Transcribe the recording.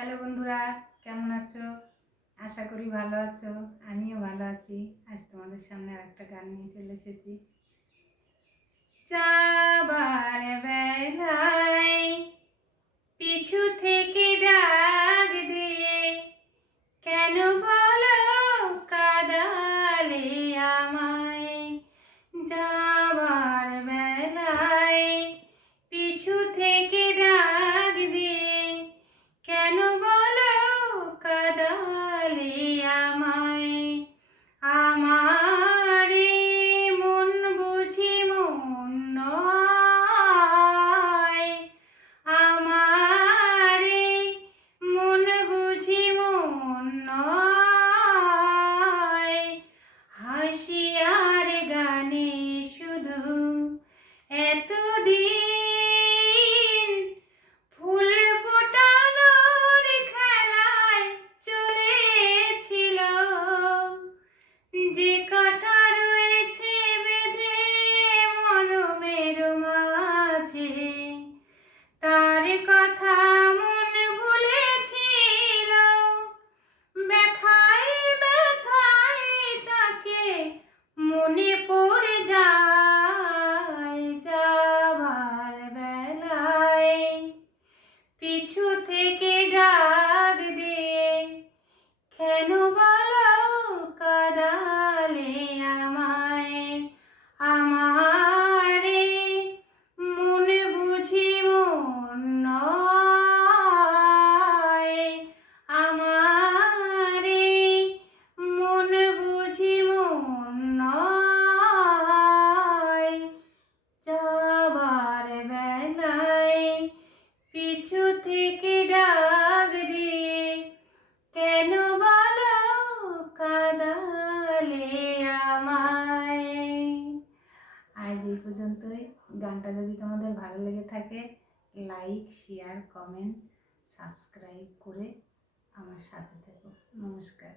Hello বন্ধুরা, কেমন আছো? আশা করি ভালো আছো। আমিও ভালো আছি। আজ তোমাদের সামনে আরেকটা গান নিয়ে চলে এসেছি। যাবার বেলায় পিছু থেকে ডাক দিয়ে কেন বলো কাঁদালে আমায়। যাবার বেলায় পিছু থেকে ডাক দিয়ে কেন বলো কাঁদালে আমায়। আমারে মন বুঝি মন নয়, আমারে মন বুঝি মন নয়। হাসি আর গানে শুধু এতদিন ফুল ফোটানোর খেলায় চলেছিল, যে কাঁটা রয়েছে বেঁধে মরমের মাঝে, তার কথা মন ভুলেছিল। ব্যথায় ব্যথায় তাকে মনে পড়ে যায়। যাবার বেলায় পিছু থেকে ডাক দিয়ে কেন বলো কাঁদালে আমায়। আমারে মন বুঝি মন নয়, আমারে মন বুঝি মন নয়। যাবার বেলায় পিছু থেকে ডাক দিয়ে কেন বলো কাঁদালে আমায়। আজ এই পর্যন্তই। গানটা যদি তোমাদের ভালো লেগে থাকে, লাইক, শেয়ার, কমেন্ট, সাবস্ক্রাইব করে আমার সাথে থেকো। নমস্কার।